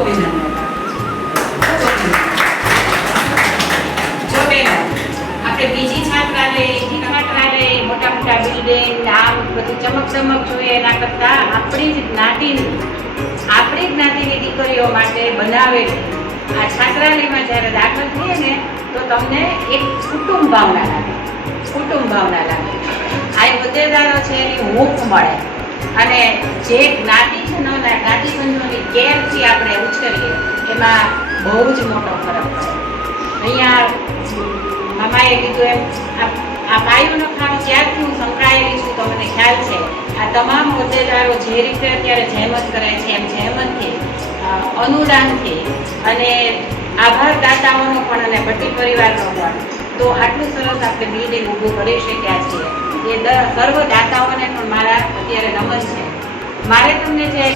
અભિનંદન. જો બેનો આપણે બીજી છાત્રાલય મોટા મોટા બિલ્ડિંગ આમ બધું ચમક જોઈએ એના કરતા આપણી જ્ઞાતિની દીકરીઓ માટે બનાવેલી આ છાત્રાલયમાં જ્યારે દાખલ થઈએ ને તો તમને એક કુટુંબ ભાવના લાગે. આ હોદ્દેદારો છે એની હૂંફ મળે અને જે જ્ઞાતિજનોની કેરથી આપણે ઉછેરીએ એમાં બહુ જ મોટો ફરક પડે. અહીંયા મામાએ કીધું એમ આ પાયું નખાણું ક્યારથી હું સંકળાયેલી છું તો મને ખ્યાલ છે. આ તમામ હોદ્દેદારો જે રીતે અત્યારે જહેમત કરે છે એમ જહેમતથી, અનુદાનથી અને આભાર દાતાઓનો પણ અને ભટ્ટી પરિવારનો પણ, તો આટલું સરસ આપણે બિલ્ડિંગ ઊભું કરી શક્યા છીએ એ સર્વ દાતાઓને પણ મારા અત્યારે નમન છે. મારે તમને જે